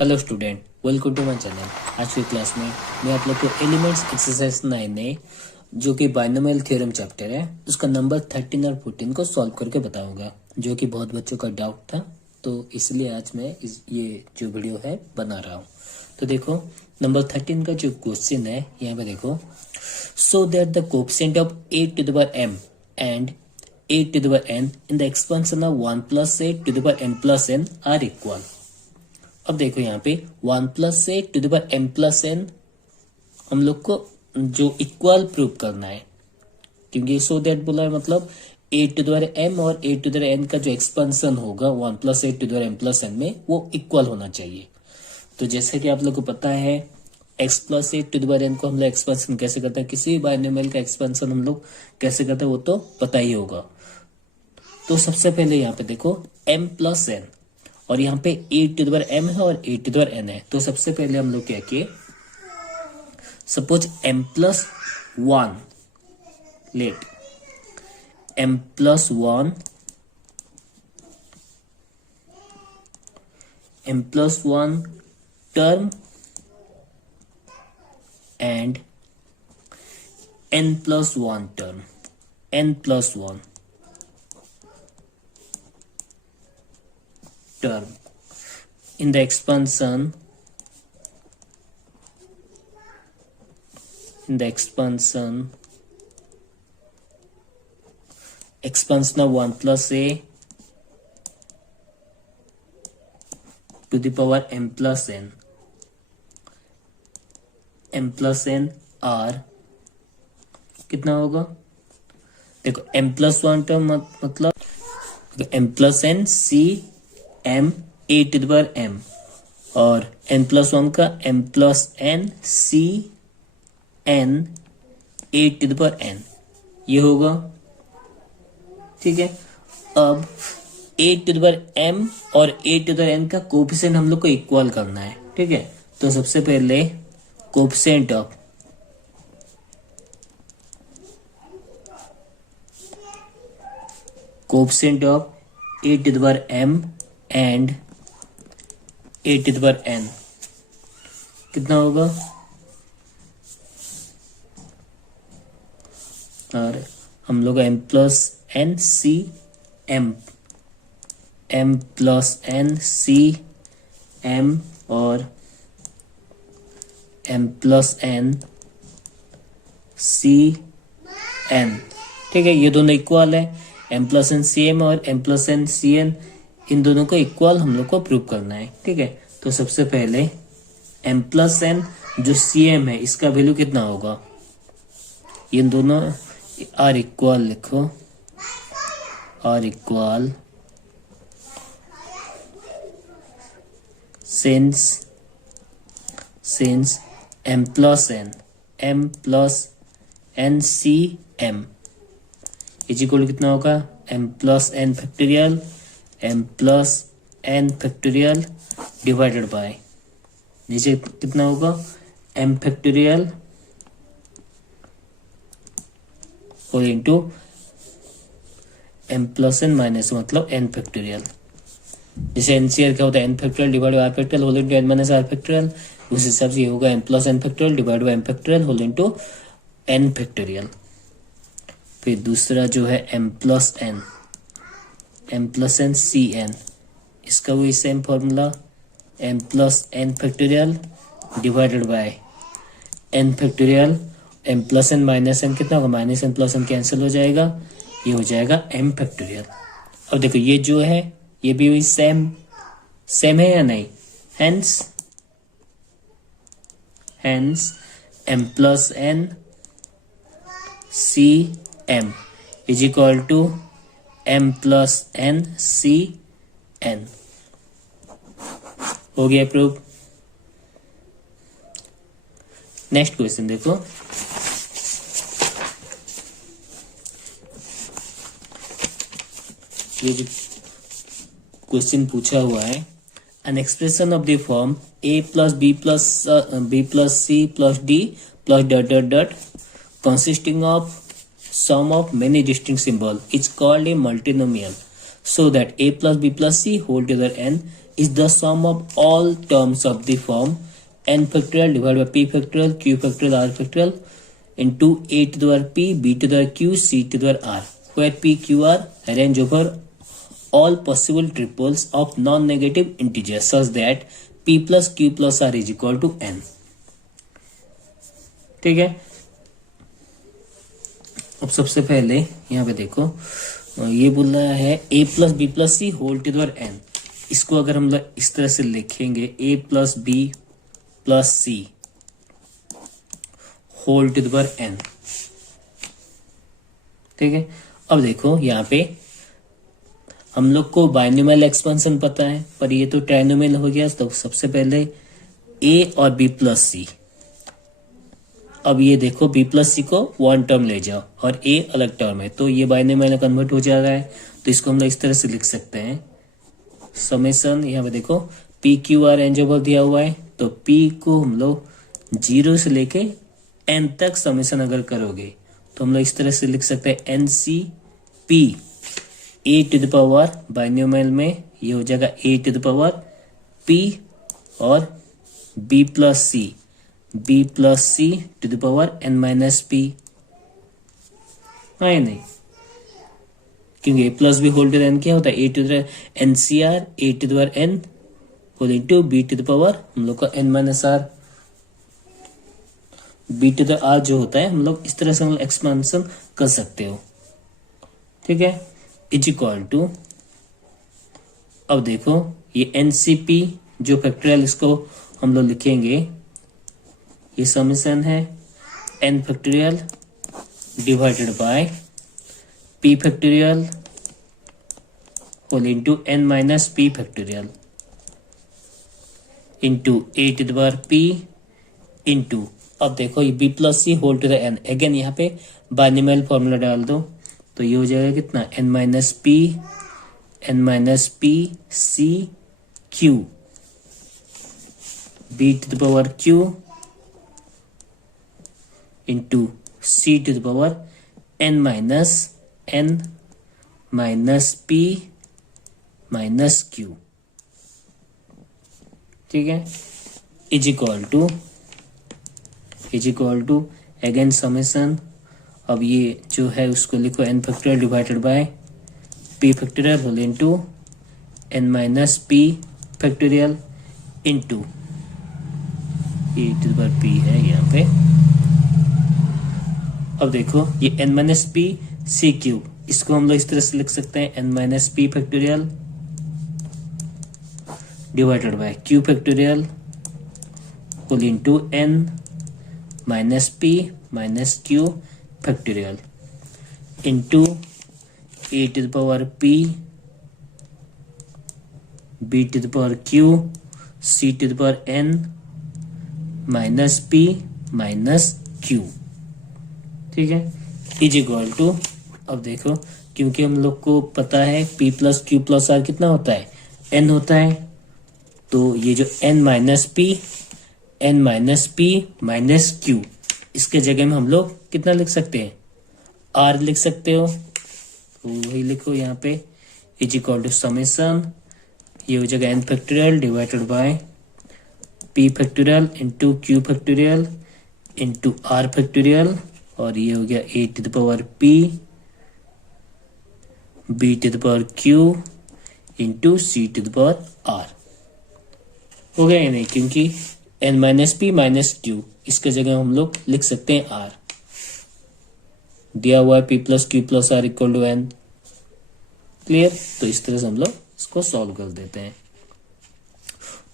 Hello student, welcome to my channel. आज की class में मैं आप लोग को एलिमेंट्स एक्सरसाइज 9 में जो कि बाइनोमियल थ्योरम चैप्टर है उसका नंबर 13 और 14 को सॉल्व करके बताऊंगा, जो कि बहुत बच्चों का डाउट था। तो इसलिए आज मैं ये जो वीडियो है बना रहा हूँ। तो देखो, नंबर 13 का जो क्वेश्चन है यहाँ पे देखो, so that the coefficient of a to the power m and a to the power n in the expansion of 1 plus a to the power n plus n are equal। अब देखो यहाँ पे 1 plus a to the power m plus n हम लोग को जो equal prove करना है, क्योंकि सो दैट बोला है मतलब a to the power m और a to the power n का जो एक्सपेंशन होगा 1 plus a to the power m plus n में वो इक्वल होना चाहिए। तो जैसे कि आप लोग को पता है x plus a to the power n को हम लोग एक्सपेंशन कैसे करते हैं, किसी भी बाइनोमियल का एक्सपेंशन हम लोग कैसे करते हैं वो तो पता ही होगा। तो सबसे पहले यहाँ पे देखो एम प्लस एन और यहाँ पे a to the power m है और a to the power n है। तो सबसे पहले हम लोग क्या किए, suppose m plus one, let m plus one, m plus one term and n plus one term, n plus one term in the expansion of 1 plus a to the power m plus n r कितना होगा। देखो m plus one term मतलब m plus n C m a to the power m और n plus one का m plus n C n a to the power n, ये होगा। ठीक है, अब a to the power m और a to the power n का coefficient हम लोग को इक्वल करना है। ठीक है, तो सबसे पहले coefficient of a to the power m and a to the power n कितना होगा, और हम लोग एम प्लस एन सी एम, एम प्लस एन सी एम और एम प्लस एन सी एन। ठीक है, ये दोनों इक्वल है, एम प्लस एन सी एम और एम प्लस एन सी एन, इन दोनों को इक्वल हम लोग को प्रूव करना है। ठीक है, तो सबसे पहले m प्लस एन जो सी एम है इसका वैल्यू कितना होगा, ये दोनों आर इक्वल लिखो, are equal since m plus n C m is equal कितना होगा, m plus n factorial m plus n factorial divided by नीचे कितना होगा m फैक्टोरियल और into m plus n minus मतलब n फैक्टोरियल। जैसे n c r क्या होता है, n factorial divide by r factorial whole into n minus r factorial, उस हिसाब से ये होगा m plus n factorial divide bye m factorial whole into n factorial. फिर दूसरा जो है m प्लस एन सी एन, इसका वही same formula m plus n factorial divided by n factorial, m plus n minus n कितना होगा, minus n plus n cancel हो जाएगा, ये हो जाएगा m फैक्टोरियल। अब देखो ये जो है ये भी वही सेम है या नहीं, hence m plus n C m is equal to m plus n C n. हो गया प्रूव। नेक्स्ट क्वेश्चन देखो, ये जो क्वेश्चन पूछा हुआ है, an expression of the form a plus b plus c plus d plus dot dot dot consisting of sum of many distinct symbol is called a multinomial, so that a plus b plus c whole together n is the sum of all terms of the form n factorial divided by p factorial q factorial r factorial into a to the power p b to the power q c to the power r, where p q r arrange over all possible triples of non-negative integers such that p plus q plus r is equal to n. ठीक है, अब सबसे पहले यहाँ पे देखो ये बोल रहा है a plus b plus c whole to the power n. इसको अगर हम लोग इस तरह से लिखेंगे a plus b plus c whole to the power n. ठीक है, अब देखो यहाँ पे हम लोग को बाइनोमियल एक्सपेंशन पता है, पर ये तो ट्राइनोमियल हो गया. तो सबसे पहले a और b प्लस सी. अब ये देखो b प्लस सी को वन टर्म ले जाओ और a अलग टर्म है, तो ये बाइनोमियल कन्वर्ट हो जा रहा है. तो इसको हम लोग इस तरह से लिख सकते हैं समेशन. यहाँ पे देखो पी क्यू आर एन जो दिया हुआ है, तो p को हम लोग 0 से लेके n तक समेशन अगर करोगे तो हम लोग इस तरह से लिख सकते हैं n c p a to the power binomial में ये हो जाएगा a to the power p और b plus c to the power n minus p. है नहीं, क्योंकि a plus b whole to the n क्या होता है a to the n c r a to the power n whole into b to the power हम लोग का n minus r. B to the are जो होता है हम लोग इस तरह से हम लोग एक्सपेंशन कर सकते हो. ठीक है, इज इक्वल टू, अब देखो ये एनसीपी जो फैक्टोरियल इसको हम लोग लिखेंगे, ये समेशन है n factorial divided by p factorial whole into n minus p factorial into a to the power p into, अब देखो ये b plus c whole to the n. Again यहाँ पे बाइनोमियल फॉर्मूला डाल दो तो ये हो जाएगा कितना n minus p c q b to the power q into c to the power n minus p minus q. ठीक है, is equal to again summation. अब ये जो है उसको लिखो n factorial divided by p factorial whole into n minus p factorial into a to the power p है यहाँ पे. अब देखो ये n minus p c cube, इसको हम लोग इस तरह से लिख सकते हैं n minus p factorial divided by q factorial whole into n minus p minus q factorial into a to the power p b to the power q c to the power n minus p minus q. ठीक है, is equal to, अब देखो क्योंकि हम लोग को पता है p plus q plus r कितना होता है n होता है, तो ये जो n minus p minus q, इसके जगह में हम लोग कितना लिख सकते हैं r लिख सकते हो, तो वही लिखो यहाँ पे इज इक्वल टू समेशन. ये हो जाएगा n factorial divided by p factorial into q factorial into r factorial और ये हो गया a to the power p b to the power q into c to the power r. हो गया या नहीं, क्योंकि n minus p minus q इसके जगह हम लोग लिख सकते हैं r. दिया हुआ है p plus q plus r equal to n. Clear, तो इस तरह से हम लोग इसको सॉल्व कर देते हैं.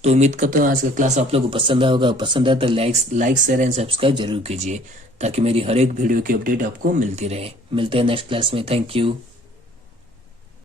तो उम्मीद करता हूँ आज का क्लास आप लोगों को पसंद आया होगा. पसंद आया तो लाइक शेयर एंड सब्सक्राइब जरूर कीजिए ताकि मेरी हर एक वीडियो की अपडेट आपको मिलती रहे. मिलते हैं नेक्स्ट क्लास में. Thank you.